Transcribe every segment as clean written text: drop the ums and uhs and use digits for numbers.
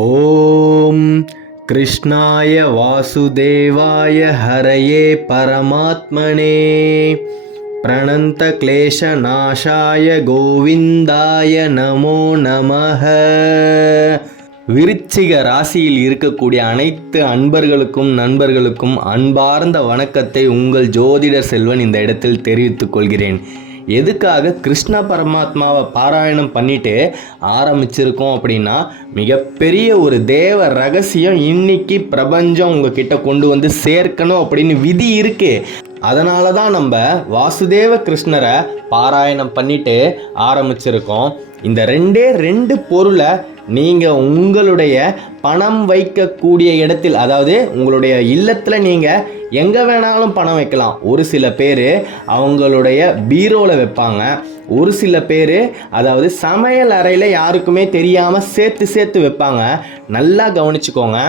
ஓம் கிருஷ்ணாய வாசுதேவாய ஹரயே பரமாத்மனே பிரணந்த கிளேஷநாசாய கோவிந்தாய நமோ நமஹ. விருச்சிக ராசியில் இருக்கக்கூடிய அனைத்து அன்பர்களுக்கும் நண்பர்களுக்கும் அன்பார்ந்த வணக்கத்தை உங்கள் ஜோதிடர் செல்வன் இந்த இடத்தில் தெரிவித்துக் கொள்கிறேன். எதுக்காக கிருஷ்ண பரமாத்மாவை பாராயணம் பண்ணிட்டு ஆரம்பிச்சிருக்கோம் அப்படின்னா, மிகப்பெரிய ஒரு தேவ ரகசியம் இன்னைக்கு பிரபஞ்சம் உங்ககிட்ட கொண்டு வந்து சேர்க்கணும் அப்படின்னு விதி இருக்கு. அதனால தான் நம்ம வாசுதேவ கிருஷ்ணரை பாராயணம் பண்ணிட்டு ஆரம்பிச்சிருக்கோம். இந்த ரெண்டு பொருளை நீங்கள் உங்களுடைய பணம் வைக்கக்கூடிய இடத்தில், அதாவது உங்களுடைய இல்லத்தில் நீங்கள் எங்கே வேணாலும் பணம் வைக்கலாம். ஒரு சில பேர் அவங்களுடைய பீரோவில் வைப்பாங்க, ஒரு சில பேர் அதாவது சமையல் அறையில் யாருக்குமே தெரியாமல் சேர்த்து வைப்பாங்க. நல்லா கவனிச்சுக்கோங்க,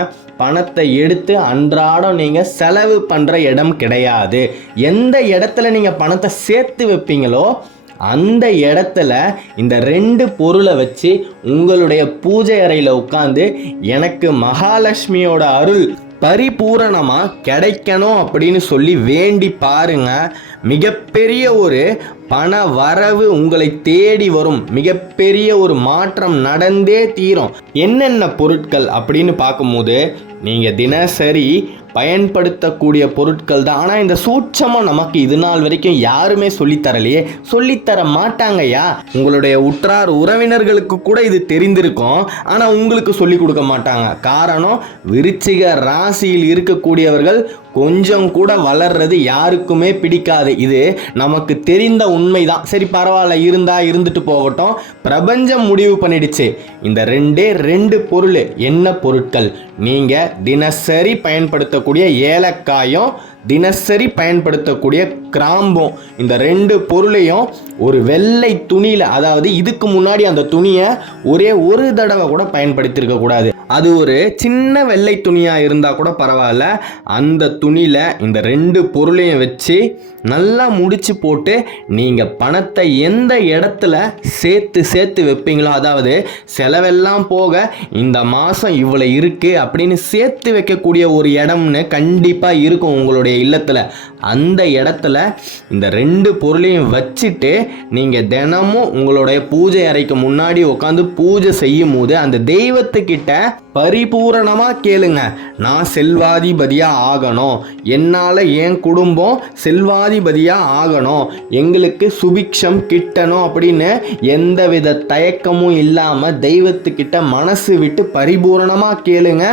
பணத்தை எடுத்து அன்றாடம் நீங்கள் செலவு பண்ணுற இடம் கிடையாது. எந்த இடத்துல நீங்கள் பணத்தை சேர்த்து வைப்பீங்களோ அந்த இடத்துல இந்த ரெண்டு பொருளை வச்சு உங்களுடைய பூஜை அறையில் உட்காந்து எனக்கு மகாலட்சுமியோட அருள் பரிபூரணமாக கிடைக்கணும் அப்படின்னு சொல்லி வேண்டி பாருங்க. மிகப்பெரிய ஒரு பண வரவு உங்களை தேடி வரும். மிகப்பெரிய ஒரு மாற்றம் நடந்தே தீரும். என்னென்ன பொருட்கள் அப்படின்னு பார்க்கும்போது நீங்கள் தினசரி பயன்படுத்தக்கூடிய பொருட்கள் தான். ஆனால் இந்த சூட்சமாக நமக்கு இது நாள் வரைக்கும் யாருமே சொல்லித்தரலையே, சொல்லித்தர மாட்டாங்கய்யா. உங்களுடைய உற்றார் உறவினர்களுக்கு கூட இது தெரிந்திருக்கும், ஆனால் உங்களுக்கு சொல்லி கொடுக்க மாட்டாங்க. காரணம், விருச்சிக ராசியில் இருக்கக்கூடியவர்கள் கொஞ்சம் கூட வளர்றது யாருக்குமே பிடிக்காது. இது நமக்கு தெரிந்த உண்மைதான். சரி, பரவாயில்ல, இருந்துட்டு போகட்டும். பிரபஞ்சம் முடிவு பண்ணிடுச்சு. இந்த ரெண்டு பொருள் என்ன பொருட்கள்? நீங்கள் தினசரி பயன்படுத்தக்கூடிய ஏலக்காயும் தினசரி பயன்படுத்தக்கூடிய கிராம்பும், இந்த ரெண்டு பொருளையும் ஒரு வெள்ளை துணியில், அதாவது இதுக்கு முன்னாடி அந்த துணியை ஒரே ஒரு தடவை கூட பயன்படுத்தியிருக்க கூடாது. அது ஒரு சின்ன வெள்ளை துணியாக இருந்தால் கூட பரவாயில்ல. அந்த துணியில் இந்த ரெண்டு பொருளையும் வச்சு நல்லா முடிச்சு போட்டு நீங்கள் பணத்தை எந்த இடத்துல சேர்த்து வைப்பீங்களோ, அதாவது செலவெல்லாம் போக இந்த மாதம் இவ்வளோ இருக்குது அப்படின்னு சேர்த்து வைக்கக்கூடிய ஒரு இடம்னு கண்டிப்பாக இருக்கும் உங்களுடைய இல்லத்தில். அந்த இடத்துல இந்த ரெண்டு பொருளையும் வச்சுட்டு நீங்கள் தினமும் உங்களுடைய பூஜை அறைக்கு முன்னாடி உட்காந்து பூஜை செய்யும் போது அந்த தெய்வத்துக்கிட்ட பரிபூரணமாக கேளுங்க, நான் செல்வாதிபதியாக ஆகணும், என்னால் என் குடும்பம் செல்வாதிபதியாக ஆகணும், எங்களுக்கு சுபிக்ஷம் கிட்டணும் அப்படின்னு எந்தவித தயக்கமும் இல்லாமல் தெய்வத்துக்கிட்ட மனசு விட்டு பரிபூரணமாக கேளுங்க.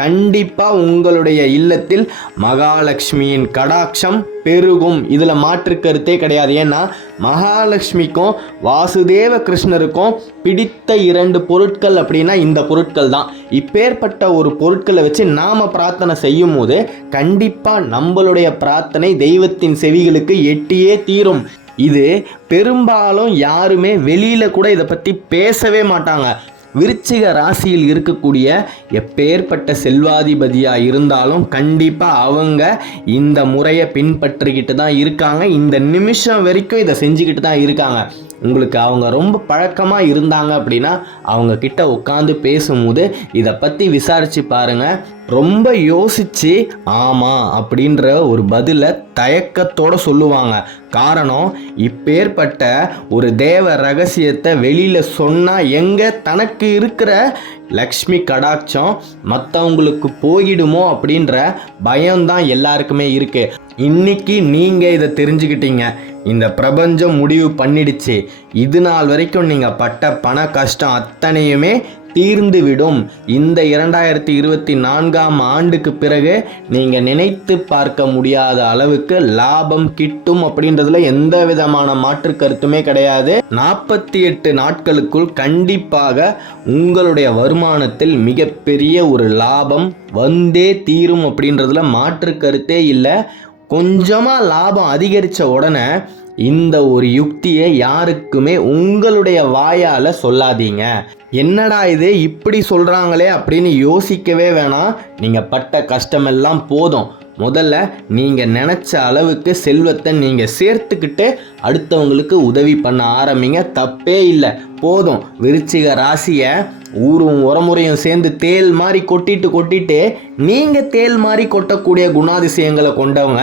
கண்டிப்பாக உங்களுடைய இல்லத்தில் மகாலட்சுமியின் கடாட்சம் பெருகும். இதில் மாற்று கருத்தே கிடையாது. ஏன்னா மகாலட்சுமிக்கும் வாசுதேவ கிருஷ்ணருக்கும் பிடித்த இரண்டு பொருட்கள் அப்படின்னா இந்த பொருட்கள் தான். இப்பேற்பட்ட ஒரு பொருட்களை வச்சு நாம் பிரார்த்தனை செய்யும் போது கண்டிப்பாக நம்மளுடைய பிரார்த்தனை தெய்வத்தின் செவிகளுக்கு எட்டியே தீரும். இது பெரும்பாலும் யாருமே வெளியில் கூட இதை பற்றி பேசவே மாட்டாங்க. விருச்சிக ராசியில் இருக்கக்கூடிய எப்பேற்பட்ட செல்வாதிபதியாக இருந்தாலும் கண்டிப்பாக அவங்க இந்த முறையை பின்பற்றிக்கிட்டு தான் இருக்காங்க. இந்த நிமிஷம் வரைக்கும் இதை செஞ்சுக்கிட்டு தான் இருக்காங்க. உங்களுக்கு அவங்க ரொம்ப பழக்கமாக இருந்தாங்க அப்படின்னா அவங்க கிட்ட உட்காந்து பேசும்போது இதை பற்றி விசாரித்து பாருங்கள். ரொம்ப யோசித்து ஆமாம் அப்படின்ற ஒரு பதிலை தயக்கத்தோடு சொல்லுவாங்க. காரணம், இப்பேற்பட்ட ஒரு தேவ ரகசியத்தை வெளியில் சொன்னால் எங்கே தனக்கு இருக்கிற லக்ஷ்மி கடாட்சம் மற்றவங்களுக்கு போயிடுமோ அப்படின்ற பயம்தான் எல்லாருக்குமே இருக்குது. இன்னைக்கு நீங்கள் இதை தெரிஞ்சுக்கிட்டீங்க. இந்த பிரபஞ்சம் முடிவு பண்ணிடுச்சு. இது நாள் வரைக்கும் நீங்கள் பட்ட பண கஷ்டம் அத்தனையுமே தீர்ந்துவிடும். இந்த 2024ஆம் ஆண்டுக்கு பிறகு நீங்கள் நினைத்து பார்க்க முடியாத அளவுக்கு லாபம் கிட்டும் அப்படின்றதுல எந்த விதமான மாற்று கருத்துமே கிடையாது. 48 நாட்களுக்குள் கண்டிப்பாக உங்களுடைய வருமானத்தில் மிகப்பெரிய ஒரு லாபம் வந்தே தீரும் அப்படின்றதுல மாற்று கருத்தே இல்லை. கொஞ்சமாக லாபம் அதிகரித்த உடனே இந்த ஒரு யுக்தியை யாருக்குமே உங்களுடைய வாயால் சொல்லாதீங்க. என்னடா இது இப்படி சொல்கிறாங்களே அப்படின்னு யோசிக்கவே வேணாம். நீங்கள் பட்ட கஷ்டமெல்லாம் போதும். முதல்ல நீங்கள் நினச்ச அளவுக்கு செல்வத்தை நீங்கள் சேர்த்துக்கிட்டு அடுத்தவங்களுக்கு உதவி பண்ண ஆரம்பிங்க. தப்பே இல்லை. போதும். விருச்சிக ராசியை ஊரும் உரமுறையும் சேர்ந்து தேல் மாதிரி கொட்டிட்டு நீங்கள் தேல் மாதிரி கொட்டக்கூடிய குணாதிசயங்களை கொண்டவங்க,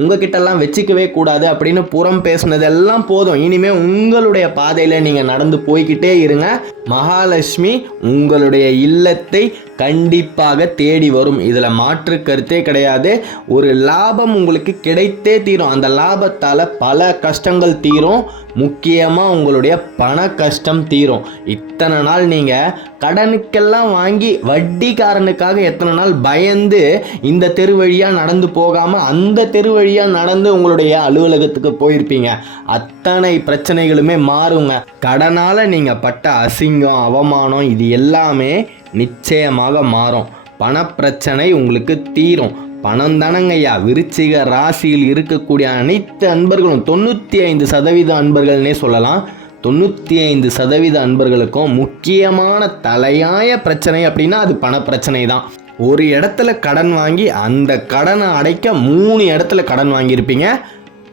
உங்ககிட்டலாம் வச்சுக்கவே கூடாது அப்படின்னு புறம் பேசுனதெல்லாம் போதும். இனிமேல் உங்களுடைய பாதையில் நீங்கள் நடந்து போய்கிட்டே இருங்க. மகாலட்சுமி உங்களுடைய இல்லத்தை கண்டிப்பாக தேடி வரும். இதில் மாற்று கருத்தே கிடையாது. ஒரு லாபம் உங்களுக்கு கிடைத்தே தீரும். அந்த லாபத்தால் பல கஷ்டங்கள் தீரும். முக்கியமாக உங்களுடைய பண கஷ்டம் தீரும். இத்தனை நாள் நீங்கள் கடனுக்கெல்லாம் வாங்கி வட்டிக்காரனுக்காக எத்தனை நாள் பயந்து இந்த தெரு வழியாக நடந்து போகாமல் அந்த தெரு வழியாக நடந்து உங்களுடைய அலுவலகத்துக்கு போயிருப்பீங்க. அத்தனை பிரச்சனைகளுமே மாறுங்க. கடனால் நீங்கள் பட்ட அசிங்கம், அவமானம் இது எல்லாமே நிச்சயமாக மாறும். பணப்பிரச்சனை உங்களுக்கு தீரும். பணம் தானங்கய்யா. விருச்சிக ராசியில் இருக்கக்கூடிய அனைத்து அன்பர்களும் 95% அன்பர்கள்னே சொல்லலாம். 95% அன்பர்களுக்கும் முக்கியமான தலையாய பிரச்சனை அப்படின்னா அது பணப்பிரச்சனை தான். ஒரு இடத்துல கடன் வாங்கி அந்த கடனை அடைக்க 3 இடத்துல கடன் வாங்கியிருப்பீங்க.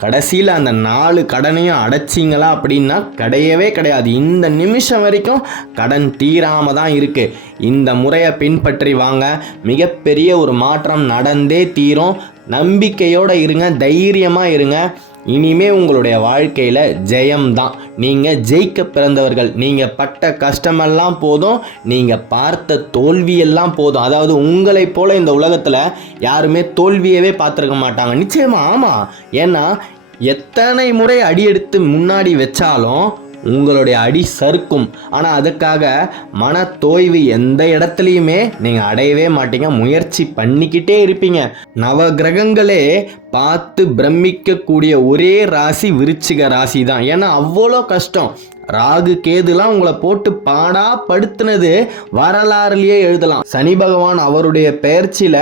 கடைசியில் அந்த 4 கடனையும் அடைச்சிங்களா அப்படின்னா கிடையவே கிடையாது. இந்த நிமிஷம் வரைக்கும் கடன் தீராமல் தான் இருக்குது. இந்த முறையை பின்பற்றி வாங்க. மிகப்பெரிய ஒரு மாற்றம் நடந்தே தீரும். நம்பிக்கையோடு இருங்க, தைரியமாக இருங்க. இனிமே உங்களுடைய வாழ்க்கையில் ஜெயம்தான். நீங்கள் ஜெயிக்க பிறந்தவர்கள். நீங்கள் பட்ட கஷ்டமெல்லாம் போதும், நீங்கள் பார்த்த தோல்வியெல்லாம் போதும். அதாவது உங்களை போல இந்த உலகத்தில் யாருமே தோல்வியவே பார்த்துருக்க மாட்டாங்க. நிச்சயமாக ஆமாம். ஏன்னா எத்தனை முறை அடி எடுத்து முன்னாடி வச்சாலும் உங்களுடைய அடி சறுக்கும். ஆனால் அதுக்காக மன தோய்வு எந்த இடத்துலையுமே நீங்கள் அடையவே மாட்டீங்க. முயற்சி பண்ணிக்கிட்டே இருப்பீங்க. நவ கிரகங்களே பார்த்து பிரமிக்கக்கூடிய ஒரே ராசி விருச்சிக ராசி தான். ஏன்னா அவ்வளோ கஷ்டம். ராகு கேதுலாம் உங்களை போட்டு பாடா படுத்தினது வரலாறுலேயே எழுதலாம். சனி பகவான் அவருடைய பெயர்ச்சியில்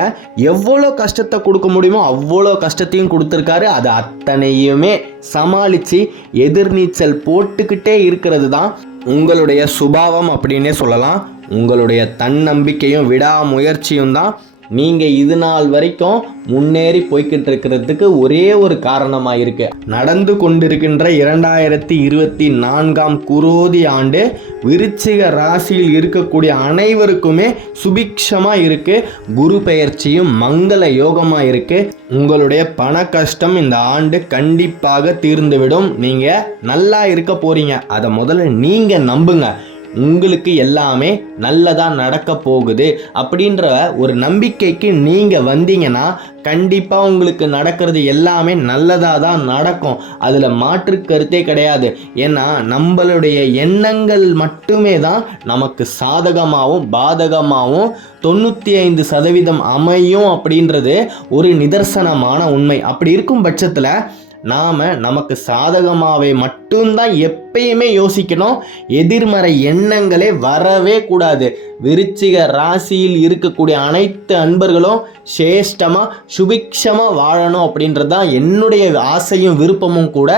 எவ்வளோ கஷ்டத்தை கொடுக்க முடியுமோ அவ்வளோ கஷ்டத்தையும் கொடுத்துருக்காரு. அது அத்தனையுமே சமாளித்து எதிர்நீச்சல் போட்டுக்கிட்டே இருக்கிறது தான் உங்களுடைய சுபாவம் அப்படின்னே சொல்லலாம். உங்களுடைய தன்னம்பிக்கையும் விடாமுயற்சியும் தான் நீங்கள் இது நாள் வரைக்கும் முன்னேறி போய்கிட்டு இருக்கிறதுக்கு ஒரே ஒரு காரணமாக இருக்கு. நடந்து கொண்டிருக்கின்ற 2024ஆம் குரோதி ஆண்டு விருச்சிக ராசியில் இருக்கக்கூடிய அனைவருக்குமே சுபிக்ஷமாக இருக்கு. குரு பெயர்ச்சியும் மங்கள யோகமாக இருக்கு. உங்களுடைய பண கஷ்டம் இந்த ஆண்டு கண்டிப்பாக தீர்ந்துவிடும். நீங்கள் நல்லா இருக்க போறீங்க. அதை முதல்ல நீங்கள் நம்புங்க. உங்களுக்கு எல்லாமே நல்லதாக நடக்க போகுது அப்படின்ற ஒரு நம்பிக்கைக்கு நீங்கள் வந்தீங்கன்னா கண்டிப்பாக உங்களுக்கு நடக்கிறது எல்லாமே நல்லதாக தான் நடக்கும். அதில் மாற்று கருத்தே கிடையாது. ஏன்னா நம்மளுடைய எண்ணங்கள் மட்டுமே தான் நமக்கு சாதகமாகவும் பாதகமாகவும் 95% அமையும் அப்படின்றது ஒரு நிதர்சனமான உண்மை. அப்படி இருக்கும் பட்சத்தில் நாம் நமக்கு சாதகமாகவே மட்டும்தான் எப்பயுமே யோசிக்கணும். எதிர்மறை எண்ணங்களே வரவே கூடாது. விருச்சிக ராசியில் இருக்கக்கூடிய அனைத்து அன்பர்களும் சேஷ்டமாக சுபிக்ஷமாக வாழணும் அப்படின்றது தான் என்னுடைய ஆசையும் விருப்பமும் கூட.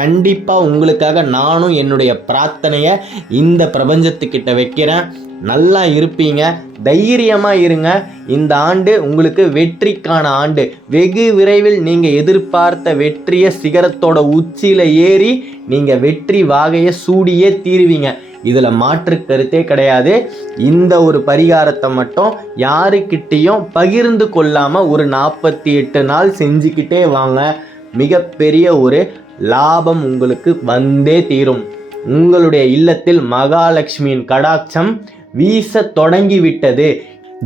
கண்டிப்பாக உங்களுக்காக நானும் என்னுடைய பிரார்த்தனையை இந்த பிரபஞ்சத்துக்கிட்ட வைக்கிறேன். நல்லா இருப்பீங்க, தைரியமாக இருங்க. இந்த ஆண்டு உங்களுக்கு வெற்றிக்கான ஆண்டு. வெகு விரைவில் நீங்கள் எதிர்பார்த்த வெற்றியை சிகரத்தோட உச்சியில் ஏறி நீங்கள் வெற்றி வாகையை சூடியே தீருவீங்க. இதில் மாற்று கருத்தே கிடையாது. இந்த ஒரு பரிகாரத்தை மட்டும் யாருக்கிட்டேயும் பகிர்ந்து கொள்ளாமல் ஒரு 48 நாள் செஞ்சுக்கிட்டே வாங்க. மிகப்பெரிய ஒரு லாபம் உங்களுக்கு வந்தே தீரும். உங்களுடைய இல்லத்தில் மகாலட்சுமியின் கடாட்சம் வீச தொடங்கிவிட்டது.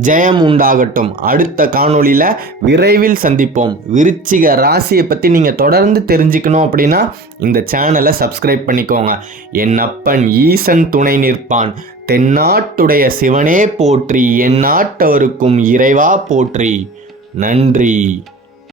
ஜெயம் உண்டாகட்டும். அடுத்த காணொளியில் விரைவில் சந்திப்போம். விருச்சிக ராசியை பற்றி நீங்கள் தொடர்ந்து தெரிஞ்சுக்கணும் அப்படின்னா இந்த சேனலை சப்ஸ்கிரைப் பண்ணிக்கோங்க. என் அப்பன் ஈசன் துணை நிற்பான். தென்னாட்டுடைய சிவனே போற்றி, என் நாட்டவருக்கும் இறைவா போற்றி. நன்றி.